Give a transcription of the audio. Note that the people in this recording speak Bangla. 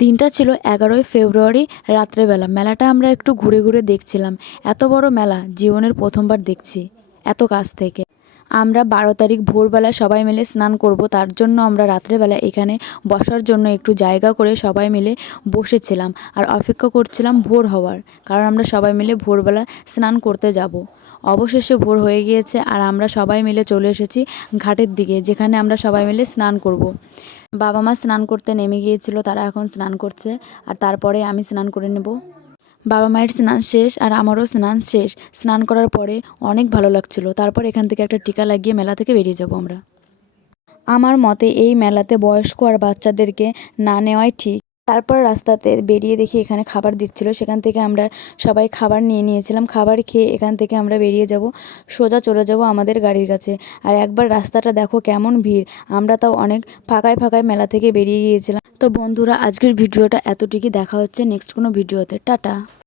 দিনটা ছিল 11ই ফেব্রুয়ারি রাত্রেবেলা। মেলাটা আমরা একটু ঘুরে ঘুরে দেখছিলাম। এত বড় মেলা জীবনের প্রথমবার দেখছি এত কাছ থেকে। আমরা 12 তারিখ ভোরবেলায় সবাই মিলে স্নান করব, তার জন্য আমরা রাত্রেবেলা এখানে বসার জন্য একটু জায়গা করে সবাই মিলে বসেছিলাম আর অপেক্ষা করছিলাম ভোর হওয়ার, কারণ আমরা সবাই মিলে ভোরবেলা স্নান করতে যাব। অবশেষে ভোর হয়ে গিয়েছে আর আমরা সবাই মিলে চলে এসেছি ঘাটের দিকে, যেখানে আমরা সবাই মিলে স্নান করব। বাবা মা স্নান করতে নেমে গিয়েছিল, তারা এখন স্নান করছে আর তারপরে আমি স্নান করে নেব। বাবা মায়ের স্নান শেষ আর আমারও স্নান শেষ। স্নান করার পরে অনেক ভালো লাগছিল। তারপর এখান থেকে একটা টিকা লাগিয়ে মেলা থেকে বেরিয়ে যাব আমরা। আমার মতে এই মেলাতে বয়স্ক আর বাচ্চাদেরকে না নেওয়াই ঠিক। তারপর রাস্তাতে বেরিয়ে দেখি এখানে খাবার দিচ্ছিল, সেখান থেকে আমরা সবাই খাবার নিয়ে নিয়েছিলাম। খাবার খেয়ে এখান থেকে আমরা বেরিয়ে যাব, সোজা চলে যাব আমাদের গাড়ির কাছে। আর একবার রাস্তাটা দেখো কেমন ভিড়, আমরা তাও অনেক ফাঁকায় ফাঁকায় মেলা থেকে বেরিয়ে গিয়েছিলাম। তো বন্ধুরা, আজকের ভিডিওটা এতটুকুই। দেখা হচ্ছে নেক্সট কোনো ভিডিওতে। টাটা।